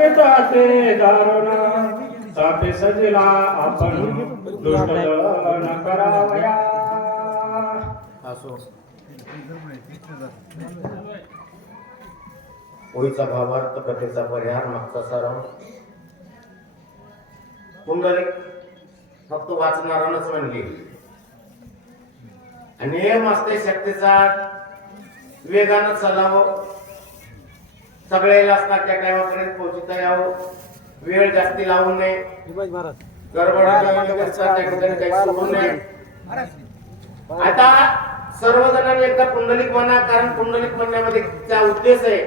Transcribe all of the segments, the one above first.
शक्तीचा ते दारुण चापे सजिला आपण दुष्ट न करावया. असो ओळीचा भावार्थ कथेचा परिहार मागचा सारांश पुंडलिक फक्त वाचणारानच म्हणली. आणि नियम असते शक्तीचा वेगानं चालावं. सगळ्याला असतात त्या टायमापर्यंत पोहोचता यावं. वेळ जास्ती लावू नये. आता सर्वजणांनी एकदा पुंडलिक म्हणा कारण पुंडलिक म्हणण्यामध्ये त्या उद्देश आहे.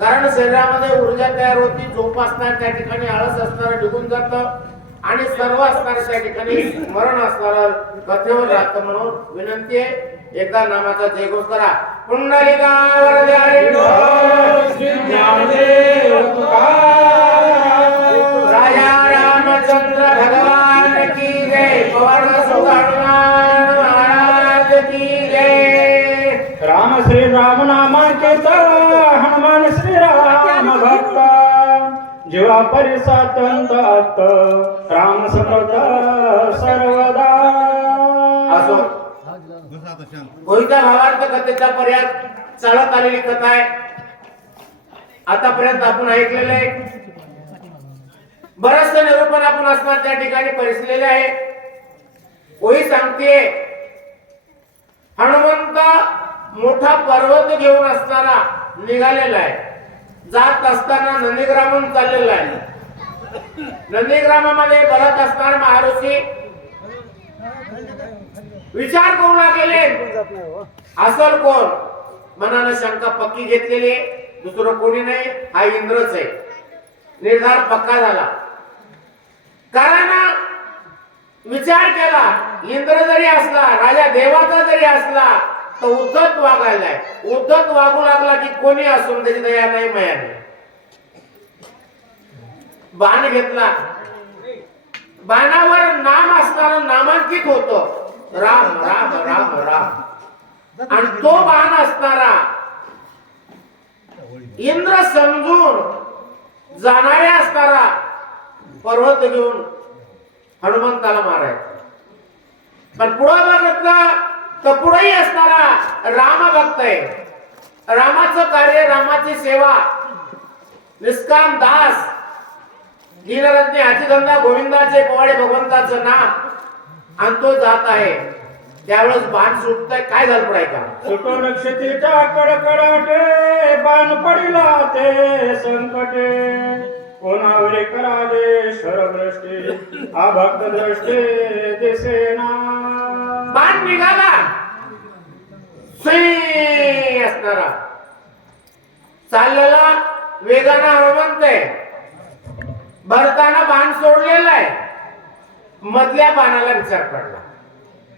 कारण शरीरामध्ये ऊर्जा तयार होती झोप असणार त्या ठिकाणी आळस असणार निघून जात. आणि सर्व असणार त्या ठिकाणी स्मरण असणार कथेवर राहतं म्हणून विनंती आहे. एकदा नामाचा जयघोष करा. पुंडलिका वरदे हरी विठ्ठल. ज्ञानदेव तुकाराम. राजा रामचंद्र भगवान की जय पवन सुत हनुमान महाराज की जय राम श्री राम नामांकित हनुमान श्री राम भक्त जीवा परिसातंत अक्त राम समर्थ सर्वदा असो कोणत्या भावार्थ कथेचा पर्याय चालत आलेली कथा आहे. आतापर्यंत आपण ऐकलेलं आहे. बरंच निरूपण आपण असणार त्या ठिकाणी परिसलेले आहे. कोही सांगते हनुमंत मोठा पर्वत घेऊन असताना निघालेला आहे. जात असताना नंदीग्रामून चाललेला आहे. नंदीग्रामामध्ये भरत असताना महारुषी विचार करू लागलेले. असल कोण? मनानं शंका पक्की घेतलेली. दुसरं कोणी नाही हा इंद्रच आहे. निर्धार पक्का झाला. कारण विचार केला इंद्र जरी असला राजा देवाचा जरी असला तर उद्धत वागायलाय. उद्धत वागू लागला की कोणी असून त्याची दया नाही माया नाही. बाण घेतला. बाणावर नाम असणार नामांकित होत. राम राम राम राम. आणि तो बाण असणारा इंद्र समजून जाणारे असणारा पर्वत घेऊन हनुमंताला मारायचा. पण पुढं बघितलं तर असणारा राम भक्त आहे. रामाचं कार्य रामाची सेवा. निष्काम दास. दीनरत्ने हातीधंदा गोविंदाचे पोवाडे भगवंताचं नाम. आणि तो जात आहे. त्यावेळेस बाण सुटतंय. काय झालं पडायचा सुटून क्षितीच्या कडकडाटे बाण पडिला ते संकटे. कोणावरी करावे शरदृष्टी हा भक्त दृष्टी दिसेना. बाण निघाला. असणारा. चाललेला वेगानं हनुमंत आहे. भरताना बाण सोडलेला आहे. मधल्या बाणाला विचार पडला.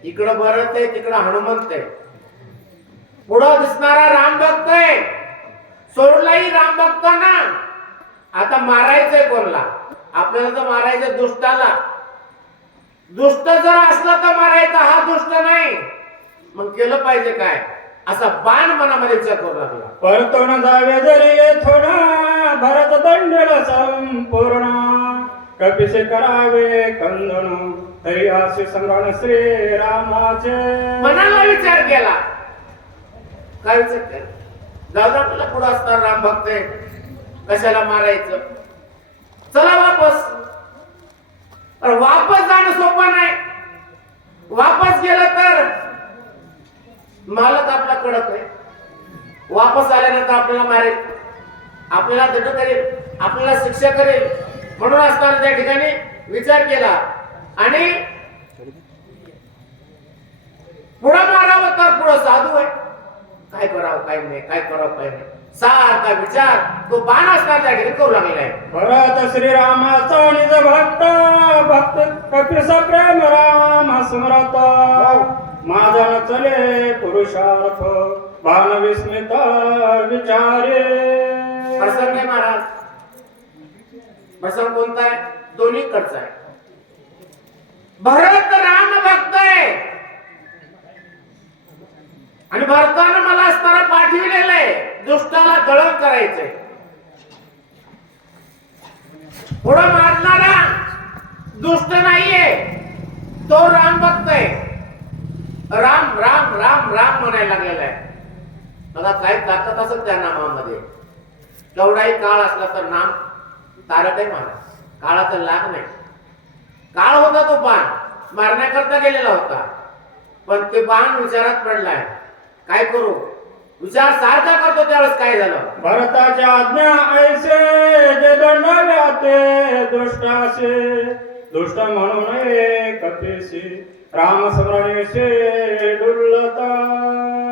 इकडं भरत आहे तिकडं हनुमंत आहे. पुढं दिसणारा राम भक्त आहे. सोडलाही राम भक्त ना. आता मारायचंय कोणला? आपल्याला तर मारायचं दुष्टाला. दुष्ट जर असला तर मारायचा हा दुष्ट नाही. मग केलं पाहिजे काय? असा बाण मनामध्ये विचार करू लागला. परतून जावे जरी थोडा भरत दंड संपूर्ण. कपिसे करावे कंदन तरी असे संग्राम श्री रामाचे. मनाला विचार केला. काय विचार केला? जाऊ दे पुढं असणार राम भक्त आहे. कशाला मारायचं? चला वापस. पण वापस जाणं सोपं नाही. वापस गेलं तर मालक आपला कडक आहे. वापस आल्यानंतर आपल्याला मारेल. आपल्याला दंड करेल. आपल्याला शिक्षा करेल. म्हणून असताना त्या ठिकाणी विचार केला. आणि पुढं मारावं तर पुढं साधू आहे. काय करावं काय नाही काय करावं काय नाही. सारखा विचार तो बाण असणार त्या ठिकाणी करू लागलेला आहे. भरत श्रीरामाचा निज भक्त भक्त कपिस प्रेम राम स्मरत माझा न चले पुरुषार्थ भान विस्मित विचारे. प्रसंग आहे महाराज. भसम कोणता आहे दोन्ही कडचा आहे भरत राम भक्त आहे आणि भरतानं मला असताना पाठविलेलं आहे दुष्टाला दळण करायचंय. पुढं मारणारा दुष्ट नाहीये तो राम भक्त आहे राम राम राम राम म्हणायला लागलेला आहे बघा काय ताकद असत त्या नामामध्ये. केवढाही काळ असला तर नाम तारक आहे महाराज. काळाचा लाग नाही. काळ होता तो बाण. मारण्याकरता गेलेला होता. पण ते बाण विचारात पडलाय. काय करू? विचार सारखा करतो त्यावेळेस काय झालं? भरताच्या आज्ञा ऐसे जे दंडव्या ते दुष्टासे. दुष्ट म्हणू नये कथेसी राम स्मरणेसे डुल्लता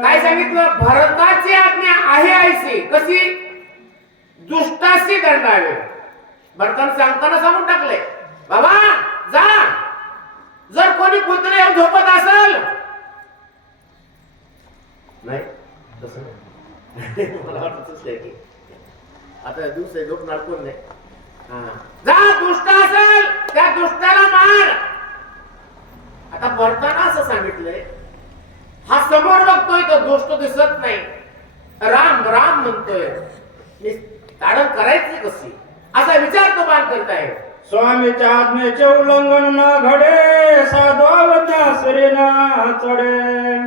काय सांगितलं? भरताची आज्ञा आहे ऐशी कशी? दुष्टाशी दंडावे. भरतानं सांगताना सांगून टाकले बाबा जा. जर कोणी कुत्रे येऊन झोपत असेल. नाही तसं नाही. मला वाटत आहे की. आता दिवस झोपणार कोण नाही. जा दुष्ट असेल त्या दुष्टाला मार. आता भरताना असं सांगितलंय. हा समोर बघतोय तो दुष्ट दिसत नाही. राम राम म्हणतोय. मी ताडण करायची कशी असा विचार तो बाण करताय स्वामीच्या आज्ञेचे उल्लंघन न घडे साधवावच्या श्रीना चढे.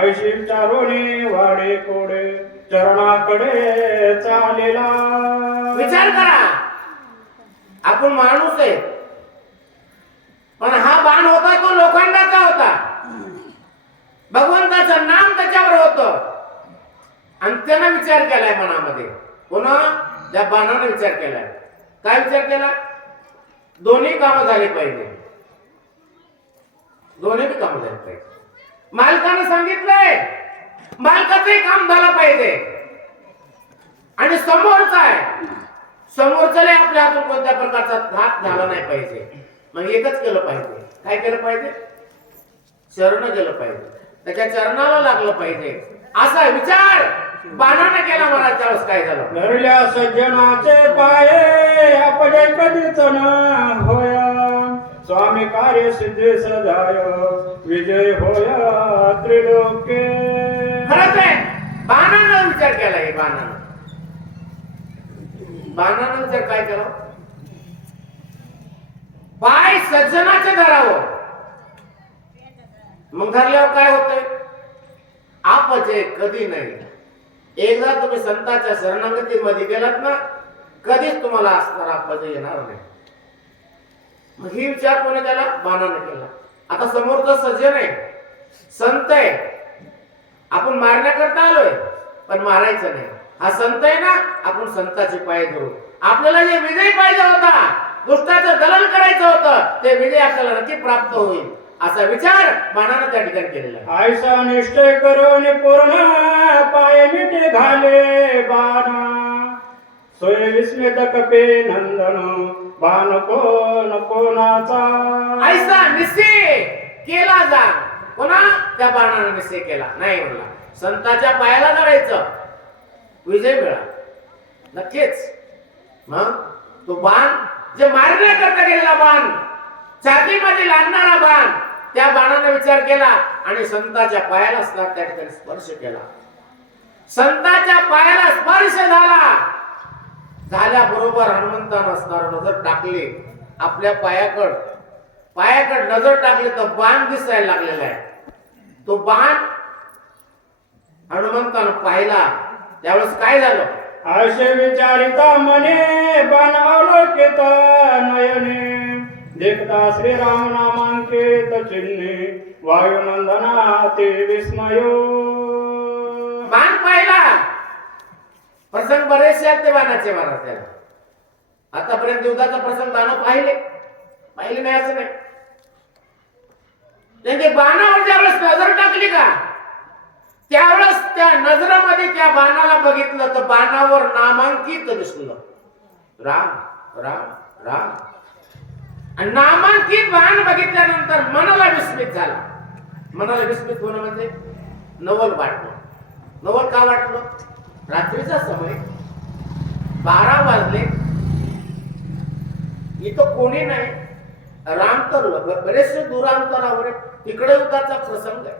ऐशी चारोणी वाडे कोडे चरणाकडे चालेला. विचार करा. आपण माणूस आहे. पण हा बाण होता तो लोखंडाचा होता. भगवंताचं नाम त्याच्यावर होत. आणि त्यानं विचार केलाय मनामध्ये. पुन्हा त्या बाणाने विचार केलाय. काय विचार केला? दोन्ही कामं झाली पाहिजे. दोन्ही बी कामं झाली पाहिजे. मालकानं सांगितलंय मालकाचंही काम झालं पाहिजे. आणि समोरचा आहे समोरच्याला आपल्या हातून कोणत्या प्रकारचा घात झाला नाही पाहिजे. मग एकच केलं पाहिजे. काय केलं पाहिजे? चरण केलं पाहिजे. त्याच्या चरणाला लागलं पाहिजे. असा विचार बाणाने केला मला त्यावेळेस काय झालं? धरल्या सज्जनाचे पाय कधीच न होय स्वामी कार्य सिद्धी सदाय। विजय होय त्रिलोके। खरंच आहे. बाणानं विचार केला हे बाणानं. बाणानं विचार काय केला? पाय सज्जनाचे धरावं मग धरल्यावर काय होतंय? आपचे कधी नाही. एकदा तुम्ही संताच्या शरणागतीमध्ये गेलात ना कधीच तुम्हाला असणारा अपजय येणार नाही. मग ही विचार कोणी त्याला बाणाने केला. आता समोरचा सज्जन आहे संत आहे. आपण मारण्याकरता आलोय पण मारायचं नाही. हा संत आहे ना आपण संताचे पाय धरू आपल्याला जे विजय पाहिजे होता दुष्टाचं दलन करायचं होतं ते विजय आपल्याला नक्की प्राप्त होईल असा विचार बाणानं त्या ठिकाणी केलेला आयसा निश्चय करून पूर्ण पाय मिटे घाले बाणा. सोय विस्मित कपे नंदन बाण कोण कोणाचा ऐसा निश्चय केला जा. कोणा? त्या बाणाने निश्चय केला. नाही म्हणला. संताच्या पायाला धरायचं. विजय मिळा नक्कीच. मग तो बाण जे मारण्याकरता गेलेला बाण छातीमध्ये लागणारा बाण त्या बाणाने विचार केला आणि संताच्या पायाला त्या ठिकाणी स्पर्श केला. संताच्या पायाला स्पर्श झाला. झाल्याबरोबर हनुमंतानं असणार नजर टाकली. आपल्या पायाकड पायाकड नजर टाकली तर बाण दिसायला लागलेला आहे. तो बाण हनुमंतानं पाहिला. त्यावेळेस काय झालं? असे विचारिता मने बाण अवलोकित नयने. देखता श्रीराम नामांकित चिन्हे. वायुनंदना ते विस्मयो. बाण पाहिला. प्रसंग बरेचसे आहेत ते बाणाचे महाराज त्याला आतापर्यंत युद्धाचा प्रसंग बाण पाहिले. पाहिले नाही असं नाही. त्यांचे बाणावर ज्यावेळेस नजर टाकली का त्यावेळेस त्या नजरामध्ये त्या बाणाला बघितलं तर बाणावर नामांकित दिसलं. राम राम राम. आणि नामांकित बाण बघितल्यानंतर मनाला विस्मित झाला. मनाला विस्मित होणं म्हणजे नवल वाटलं नवल का वाटलं? रात्रीचा समय बारा वाजले. इथं कोणी नाही. राम तर बरेचसे दूरांतरावर आहे. तिकडे युद्धाचा प्रसंग आहे.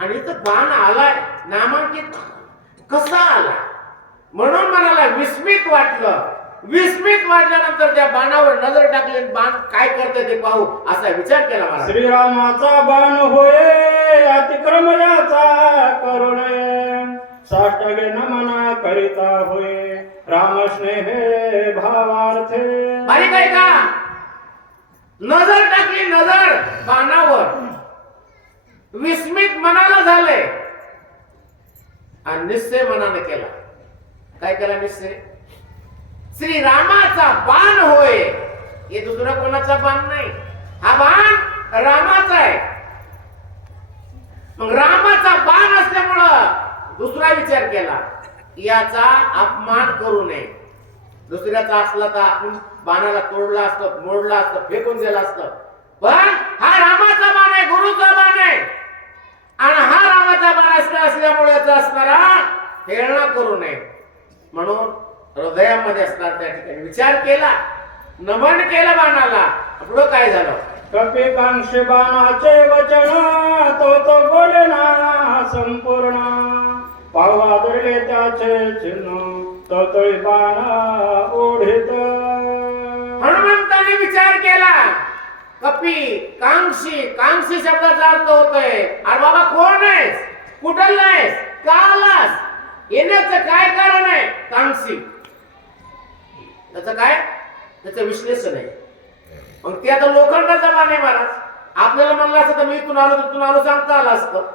आणि इथं बाण आलाय नामांकित. कसा आला म्हणून म्हणाला विस्मित वाटलं. विस्मित वाटल्यानंतर त्या बाणावर नजर टाकली बाण काय करते ते पाहू असा विचार केला मला. श्रीरामाचा बाण होय अतिक्रम याचा करुणे. साष्टगे नमना करिता होय. राम स्नेहे भावार्थे. बारीक आहे का? नजर टाकली नजर बाणावर विस्मित मनाला झाले. आणि निश्चय मनाने केला. काय केला निश्चय श्री रामाचा बाण होय. हे दुसरा कोणाचा बाण नाही. हा बाण रामाचा आहे. मग रामाचा बाण असल्यामुळं दुसरा विचार केला याचा अपमान करू नये. दुसऱ्याचा असला तर आपण बाणाला तोडला असतं मोडला असतं फेकून दिला असतं. पण हा रामाचा बाण आहे गुरुचा बाण आहे. आणि हा रामाचा बाण असला असल्यामुळे याचा असणारा हेळणा करू नये. म्हणून हृदयामध्ये असणार त्या ठिकाणी विचार केला नमन केलं बाणाला. पुढं काय झालं? कपिकांक्षी बाणाचे वचन तो तो बोले ना संपूर्ण पावादरले त्याचे चिन्ह तो पाना ओढित हनुमंताने विचार केला. कपी कांक्षी कांक्षी शब्दाचा अर्थ होतोय. अरे बाबा कोण आहेस? कुठं आहेस? का आलास? येण्याचं काय कारण आहे? कांक्षी त्याच काय? त्याचं विश्लेषण आहे. मग ते आता लोखंडाचा मान आहे महाराज. आपल्याला म्हणलं असतं तर मी इथून आलो तिथून आलो सांगता आला असतं.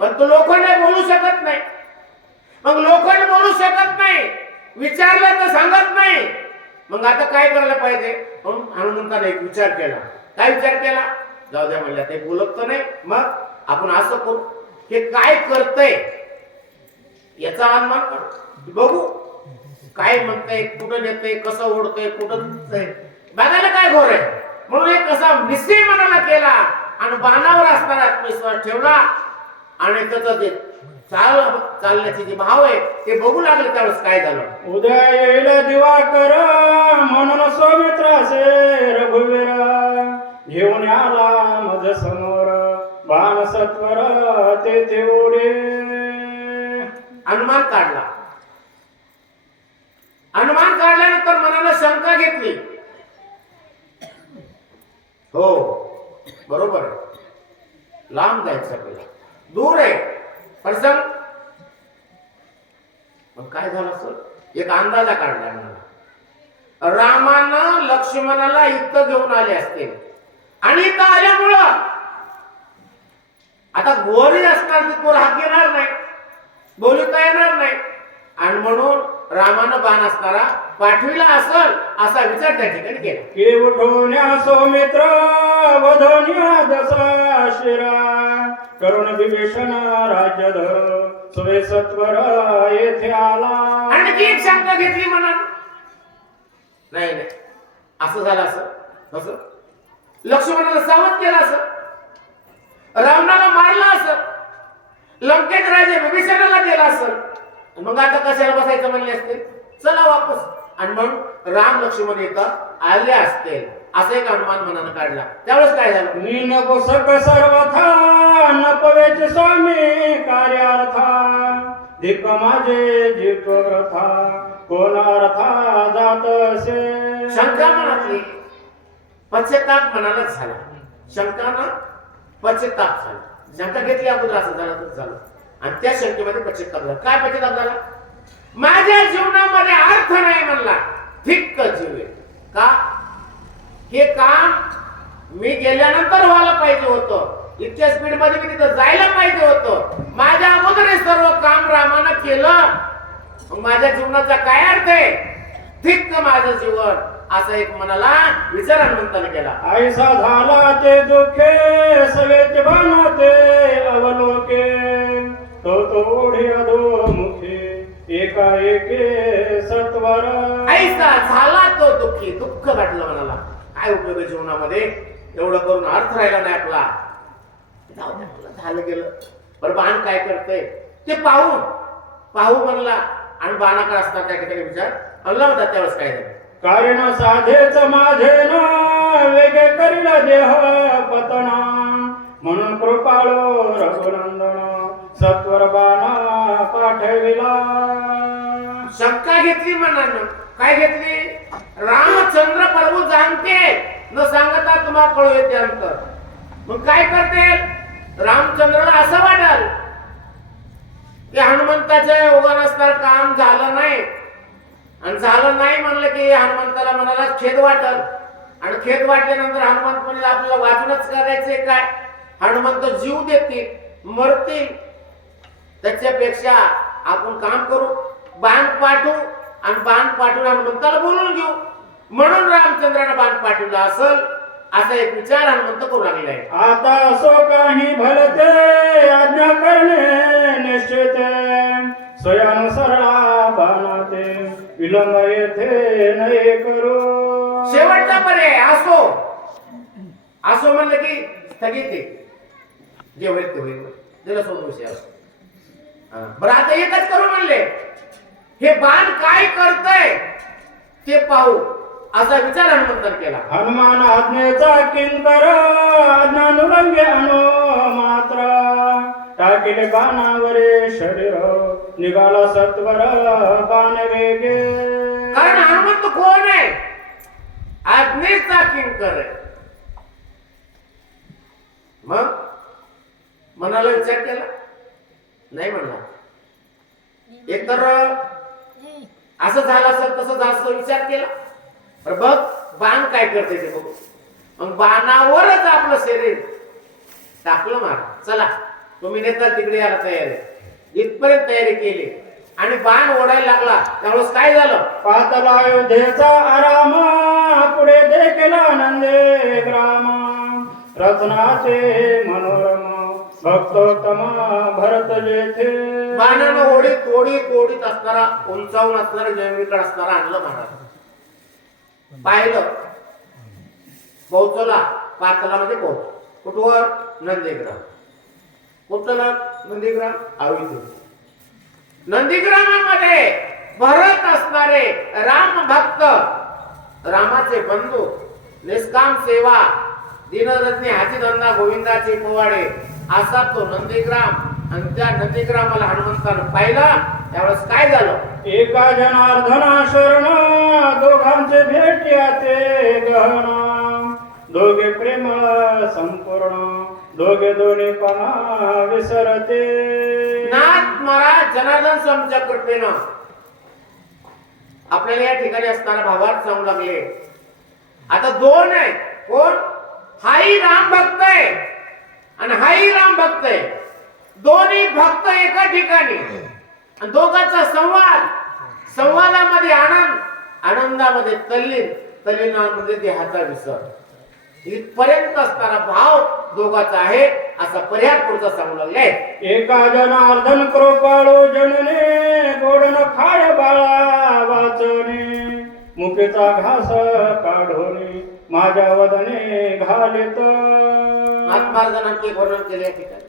पण तो लोखंड बोलू शकत नाही. मग लोखंड बोलू शकत नाही. विचारलं तर सांगत नाही. मग आता काय करायला पाहिजे? म्हणून हनुमंताने एक विचार केला. काय विचार केला? जाऊ द्या म्हणल्या ते बोलत तर नाही. मग आपण असं करू हे काय करतय? याचा अनुमान बघू. काय म्हणतंय कुठं नेतंय कसं ओढतंय कुठं बघायला काय घोर आहे? म्हणून एक कसा निश्चय मनाला केला आणि बाणावर असणारा आत्मविश्वास ठेवला. आणि त्याचं ते चाल चालण्याचे जे भाव आहे ते बघू लागले त्यावेळेस काय झालं. उद्या येईल दिवाकर म्हणून सौमित्रासे रघुवीर. घेऊन आला मज समोर बाण सत्वर तेथे उडे. अनुमान काढला. अनुमान काढल्यानंतर मनानं शंका घेतली. हो बरोबर लांब जायचं आपल्याला. दूर आहे. प्रसंग मग काय झालं सर एक अंदाजा काढला मला रामानं लक्ष्मणाला इथं घेऊन आले असते. आणि इथं आल्यामुळं आता गोरी असणार ती पोर हात घेणार नाही. बोलता येणार नाही. आणि म्हणून रामानं बाण असणारा पाठविला असल असा विचार त्या ठिकाणी केला. के उठवण्या सौमित्र वधन्या दसा शिरा. करुण विभीषण राज्यधर सुवे सत्वर येथे आला. आणखी एक शंका घेतली म्हणा नाही नाही. असं झालं असं. असं. लक्ष्मणाला सावध केलं असं. रावणाला मारला असं. लंकेत राजे विभीषणाला दिला असं. मग आता कशाला बसायचं म्हणले असते? चला वापस. आणि मग राम लक्ष्मण येतात आले असते. असं एक अनुमान मनानं काढला. त्यावेळेस काय झालं? नी नको सक सर्वथा न पवेचे स्वामी कार्यार्था. दीप माझे जीव रथा कोणार्था जात असे. शंका मनातली. पश्चाताप मनालाच झाला. शंकानं पश्चाताप झाला. शंका घेतली अगोदर असं झालं तर झालं. आणि त्या शंकेमध्ये पश्चाताप झाला काय पश्चाताप झाला माझ्या जीवनामध्ये अर्थ नाही म्हणला. थिक्क जीव आहे. का? हे काम मी गेल्यानंतर व्हायला पाहिजे होतं. इतक्या स्पीडमध्ये मी तिथं जायला पाहिजे होतं. माझ्या अगोदर सर्व काम रामानं केलं. मग माझ्या जीवनाचा काय अर्थ आहे? थिक्क माझं जीवन. असा एक मनाला विचार हनुमंताने केला. ऐसा झाला ते दुखे सवेचे बनते अवलोके. तो तोडी अधोमुखे एका एके सत्वर. ऐसा झाला तो दुःखी दुःख वाटलं मनाला. काय उपयोग जीवनामध्ये? एवढं करून अर्थ राहिला नाही आपला. जाऊ दे, आपलं झालं गेलं. बरं बाण काय करतंय? ते पाहू. पाहू म्हणला आणि बाणाकडे असतात त्या ठिकाणी विचार. हल्ला होता त्यावेळेस काय झालं? कारण साधेच माझे ना वेगे करील देह पतना. म्हणून कृपाळो रघुनंदन. सत्वरबाना पाठविला. शंका घेतली मनानं. काय घेतली? रामचंद्र प्रभू जाणते. न सांगता तुम्हाला कळू येते अंतर. मग काय करते? रामचंद्राला असं वाटल की हनुमंताच्या योगान असणार काम झालं नाही. आणि झालं नाही म्हणलं की हनुमंताला मनाला खेद वाटल. आणि खेद वाटल्यानंतर हनुमंत म्हणजे आपल्याला वाचूनच करायचंय काय? हनुमंत जीव देतील मरतील त्याच्यापेक्षा आपण काम करू बाण पाठवू आणि बाण पाठवून हनुमंताला बोलून घेऊ. म्हणून रामचंद्रानं बाण पाठवलं असल असा एक विचार हनुमंत करू लागले. आहे आता असो काही भलते आज्ञा करणे निश्चित. स्वयानुसरा बाणाते विलंब येथे नाही करू. शेवटचा पर्याय असो. असो म्हणलं की स्थगित. जे होईल ते होईल. दिलं सोडून विषयावर हा. बरं आता एकच करू म्हणले. हे बाण काय करतय ते पाहू. असा विचार हनुमंतन केला. हनुमान आज्ञेचा किंकर आज्ञानुरंगे अनो मात्र. टाकिले बाणावरे शरीर निघाला सत्वर बाण वेगे. कारण हनुमंत कोण आहे? आज्ञेचा किंकर आहे. मग? मनाला विचार केला? नाही म्हणला एकतर असं झालं असेल तसं झालं असं विचार केला. तर बघ बाण काय करते ते बघू. मग बाणावरच आपलं शरीर. टाकलं मार. चला तुम्ही नेता तिकडे यायला तयार. आहे इथपर्यंत तयारी केली. आणि बाण ओढायला लागला. त्यावेळेस काय झालं? पातला अयोध्येचा आराम. पुढे देखील नंदे ग्राम. रत्नाचे मनोरम. भक्तोत्तम भरत जेथे बाणानं ओढीत ओढीत ओढीत असणारा उंचावून असणारा जमिनीकडे असणारा आणलं महाराज पाहिलं. पोहोचला. पातलामध्ये पोहोच. कुठवर? नंदीग्राम. कुठला? नंदीग्राम? आवीत नंदीग्रामामध्ये भरत असणारे राम भक्त. रामाचे बंधू निष्काम सेवा दिनरत्ने हातीधंदा गोविंदाचे पोवाडे असा तो नंदीग्राम आणि त्या नंदीग्रामाला हनुमंतानं पाहिला त्यावेळेस काय झालं? एका जनार्दना शरण दोघांचे भेटियाचे गहन. दोघे प्रेम संपूर्ण दोघे दोन्ही पणा विसरते. नाथ महाराज जनार्दन स्वामीच्या कृपेनं आपल्याला या ठिकाणी असताना भावार्थ सांगू लागले. आता दोन आहे कोण? हाही राम भक्त आहे. आणि हाही राम भक्त आहे. दोन्ही भक्त एका ठिकाणी. आणि दोघांचा संवाद संवादामध्ये आनंद आनंदामध्ये तल्लीन तल्लीनामध्ये देहाचा विसर. इथपर्यंत असणारा भाव दोघाचा आहे असा पर्याय पुढचा सांगू लागले एका जनार्दन कृपाळो जनने गोडन खाय बाळा वाचने. मुकेचा घास काढोनी माझ्या वदने घालित. महात्मार्जनांचे वर्णन केले या ठिकाणी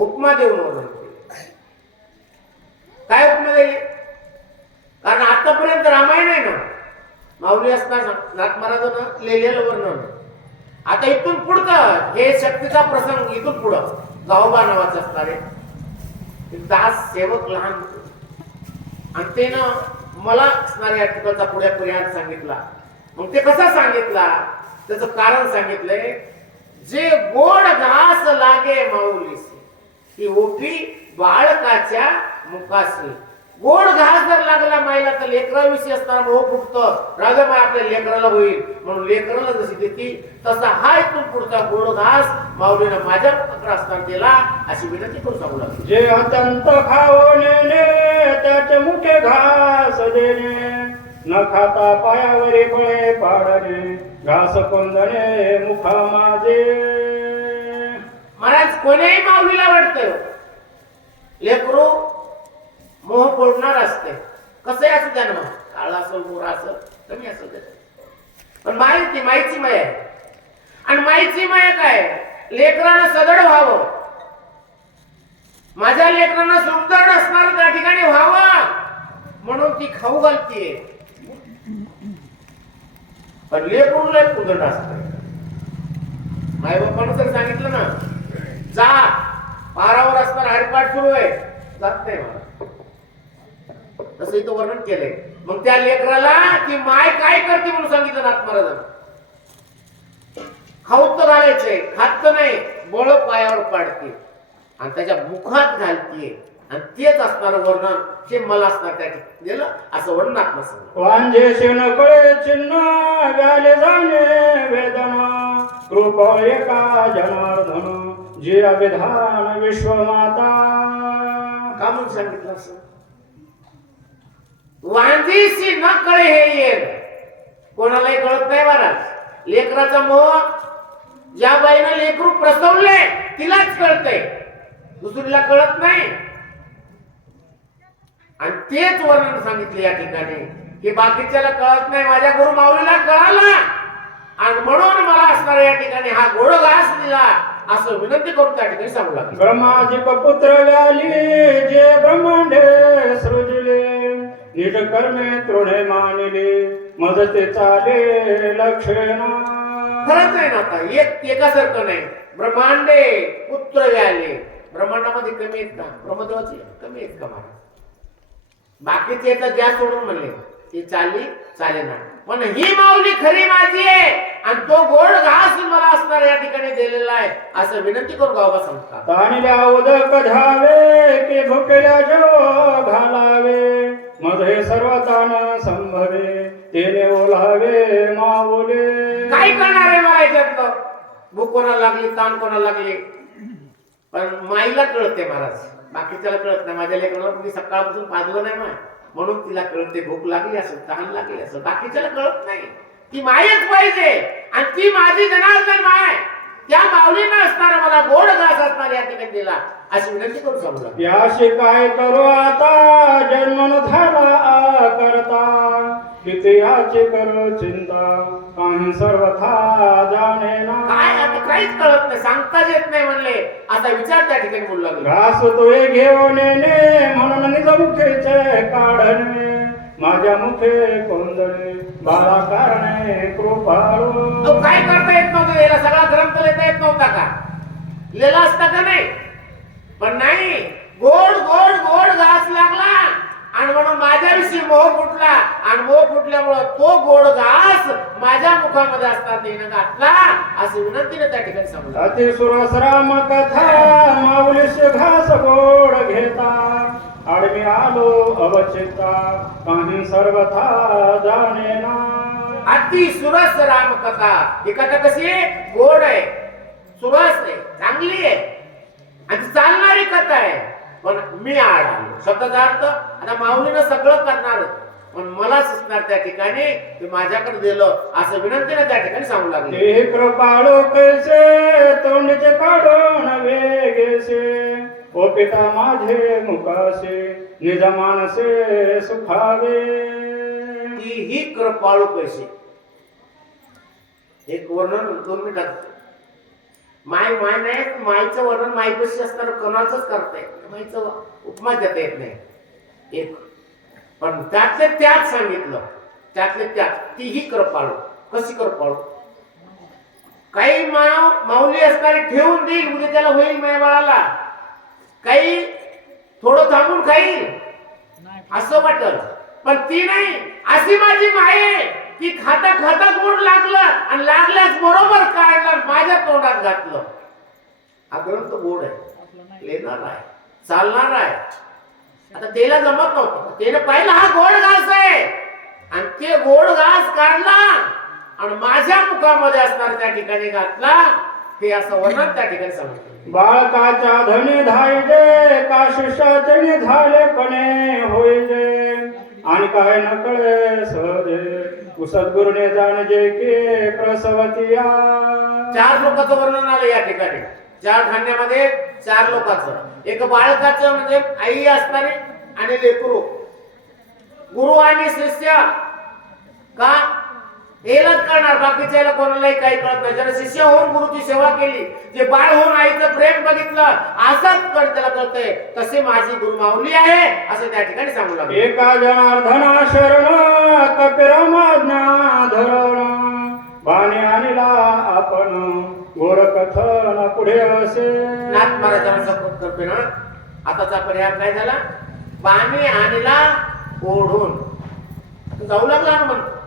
उपमा देऊन वर्णन केले. काय उपमा दिली कारण आतापर्यंत रामायण आहे ना माऊली असताना नाथ महाराजांना लिहिलेलं वर्णन. आता इथून पुढचं हे शक्तीचा प्रसंग इथून पुढं. गावबा नावाचं असणारे दास सेवक लहान आणि ते ना मला असणाऱ्या ठिकाणचा पुढे पर्याय सांगितला. मग ते कसा सांगितला? त्याचं कारण सांगितलंय जे गोड घास लागे माऊलीसी ती ओपी बाळकाच्या मुखासी गोड घास जर लागला मायला तर लेकराविषयी असताना हो फुटतं राजा माय आपल्या लेकराला होईल. म्हणून लेकराला जशी देती तसा हा इथून पुढचा गोड घास माऊलीनं माझ्या पत्र असताना दिला अशी विनंती करू सांगू लागली. जे अत्यंत खावणे त्याचे मुख्य घास देणे न खाता पायावरी फळे पाडणे. घास कोंदणे मुखा माझे. महाराज कोणीही माऊलीला वाटत हो. लेकरू मोह पडणार असते. कसंही असू द्या ना मग. काळा असेल मोरा असेल कमी असेल त्याच्यात पण माहिती माहिती माईची माय आहे. आणि माहिती माय काय? लेकरानं सदड व्हावं. माझ्या लेकरांना सुदृढ असणार त्या ठिकाणी व्हावं. म्हणून ती खाऊ घालतीये. पण लेकरून लय कुदट असत. माय बाप्पानं तर सांगितलं ना जा पारावर असताना हरिपाठ सुरू आहे. जात नाही मला. तसं इथं वर्णन केलंय. मग त्या लेकराला ती माय काय करते म्हणून सांगितलं नाथ महाराजांना खाऊत तर घालायचंय खात तर नाही बळ पायावर पाडते. आणि त्याच्या मुखात घालते आणि तेच असणार वर्णन हे मला असणार त्या ठिकाणी. असं वर्णन आत्मा सांगितलं वांजे शिन कळे चिन्ह व्याले जाणे वेदना कृपा एका जनार्दन जे अभिधान विश्वमाता. का म्हणून सांगितलं असं? वांजीशी न कळे हे येण. कोणालाही कळत नाही महाराज. लेकराचा मोह ज्या बाईनं लेकरू प्रसवले तिलाच कळतंय. दुसरीला कळत नाही. आणि तेच वर्णन सांगितले या ठिकाणी की बाकीच्याला कळत नाही माझ्या गुरु माऊलीला कळाला. आणि म्हणून मला असणार या ठिकाणी हा गोड घास दिला असं विनंती करून त्या ठिकाणी सांगू लागले. ब्रह्माजिक पुत्र व्याली जे ब्रह्मांडे सृजले निज कर्मे तृणे मानिले मदते चाले लक्षणा. खरंच आहे ना आता एक एकासारखं नाही. ब्रह्मांडे पुत्र व्याले. ब्रह्मांडामध्ये कमी आहेत का? ब्रह्मदेवाचे कमी आहेत का महाराज? बाकीचे येतात ज्या सोडून म्हणले. ते चालली चाले ना. पण ही माऊली खरी माझी आहे. आणि तो गोड घास मला असणार या ठिकाणी दिलेला आहे. असं विनंती करून गावा सांगतात ताणल्या उदक धावे की भुकल्या जो घालावे. मध्ये सर्व ताण संभवे तेने ओलावे माऊले. काय करणार आहे मला याच्यातलं? भूक कोणाला लागली ताण कोणाला लागली? पण माईला कळते महाराज. बाकीच्याला कळत नाही. माझ्या लेकराला मी सकाळपासून पाजलं नाही माय. म्हणून तिला कळते भूक लागली असेल तहान लागली असेल. बाकीच्याला कळत नाही. ती मायच पाहिजे आणि ती माझी जनार्दन माय. त्या माऊलीनं असणारा मला गोड घास असणार या ठिकाणी दिला अशी विनंती करू समजा लागलो. याशी काय करू आता? जन्म झाला करता. किती याची कर चिंता काही सर्वथा जाणे काय ना आता काहीच कळत नाही सांगताच येत नाही म्हणले. असा विचार त्या ठिकाणी बोलू लागलो. घास तुये घेऊन येणे म्हणून निज मुखेचे काढणे. माझ्या मुखे कोंदणे बाळा कारणे कृपाळू. काय करता येत नव्हतं? याला सगळा ग्रंथ लिहिता येत नव्हता का? लिहिला असता का नाही? पण नाही. गोड गोड गोड घास लागला. आणि म्हणून माझ्याविषयी मोह फुटला. आणि मोह फुटल्यामुळं तो गोड घास माझ्या मुखामध्ये असतात येणं घातला अशी विनंतीने त्या ठिकाणी सांगू अति सुरसराम कथा माऊलीस घास गोड घेता. आडमी आलो अवचिता काही सर्वथा जाणे ना अति सुरस राम कथा. ही कथा कशी आहे? गोड आहे. सुरस आहे. चांगली आहे. आणि चालणारी कथा आहे. पण मी आड आलो शब्दाचा अर्थ आता माऊलीनं सगळं करणार पण मला सुचणार त्या ठिकाणी ते माझ्याकडे दिलं असं विनंतीने त्या ठिकाणी सांगू लागले. ते कृपाळू कैसे तोंडचे काढून वेगेसे. ओ पिता माझे मुखासे निज मानसे सुखावे. ती ही कृपाळू पैसे एक वर्णन दोन मिनिटात माय माय नाही मायचं वर्णन मायपेशी असताना कोणाचंच करता येत. मायचं उपमा देता येत नाही. एक. पण त्यातले त्यात सांगितलं त्यातले त्यात तीही कृपाळू कशी कृपाळू काही माव माऊली असणारी ठेवून देईल उद्या त्याला होईल माय बाळाला काही थोडं थांबून खाईल. असं वाटल. पण ती नाही अशी माझी माय आहे. की खाता खाता गोड लागलं आणि लागल्यास बरोबर काढलं माझ्या तोंडात घातलं. हा ग्रंथ गोड आहे. लेणार आहे. चालणार आहे. आता त्याला जमत नव्हतं. त्याने पाहिलं हा गोड घास आहे. आणि ते गोड घास काढला आणि माझ्या मुखामध्ये असणार त्या ठिकाणी घातला. ते असं वर्णन त्या ठिकाणी सांगितलं बाळकाच्या धनी धायजे का शिष्याचे झाले पणे होईजे आणि काय नकळे कळे सहजे सद्गुरुने जाणजे के प्रसवतिया. चार लोकांचं वर्णन आलं या ठिकाणी. चार खाण्यामध्ये चार लोकांचं. एक बाळकाचं म्हणजे आई असणारी आणि लेकरू. गुरु आणि शिष्य का हेलाच कळणार बाकीच्या कोणालाही काही कळत नाही. ज्याने शिष्य होऊन गुरुची सेवा केली. जे बाळ होऊन आईचं प्रेम बघितलं असंच कळ त्याला कळतंय. तसे माझी गुरु माऊली आहे असं त्या ठिकाणी सांगू लागले. एका जनार्दना शरण धरण बाणी आणला आपण गोर कथन पुढे असे. नाथ महाराजांना सपोर्ट करतोय ना. आताचा पर्याय काय झाला? पाणी आणला ओढून. जाऊ लागला हनुमंत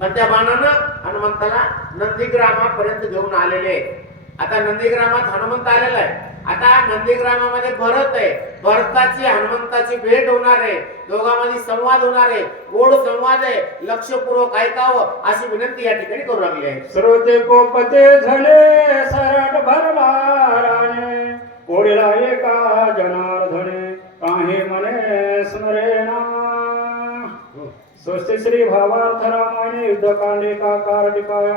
पण त्या बाणानं हनुमंताला नंदीग्रामापर्यंत घेऊन आलेले आता नंदीग्रामात हनुमंत आलेला आहे. आता नंदीग्रामामध्ये भरत आहे. भरताची हनुमंताची भेट होणार आहे. दोघांमध्ये संवाद होणार आहे. गोड संवाद आहे. लक्षपूर्वक ऐकावं अशी विनंती या ठिकाणी करू लागली आहे. श्रोते कोपते झाले सरट भरला राणे. एका जनार्दने काही मने स्मरेना स्वस्ति श्री भावार्थ रामायणे युद्धकाण्डे काकार टिकाया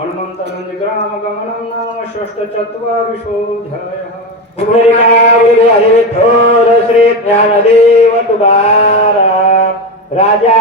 हनुमंत ग्राम गमनम नाम षष्ट चत्वारिशोऽध्यायः श्री ज्ञानदेव तुकाराम। राजा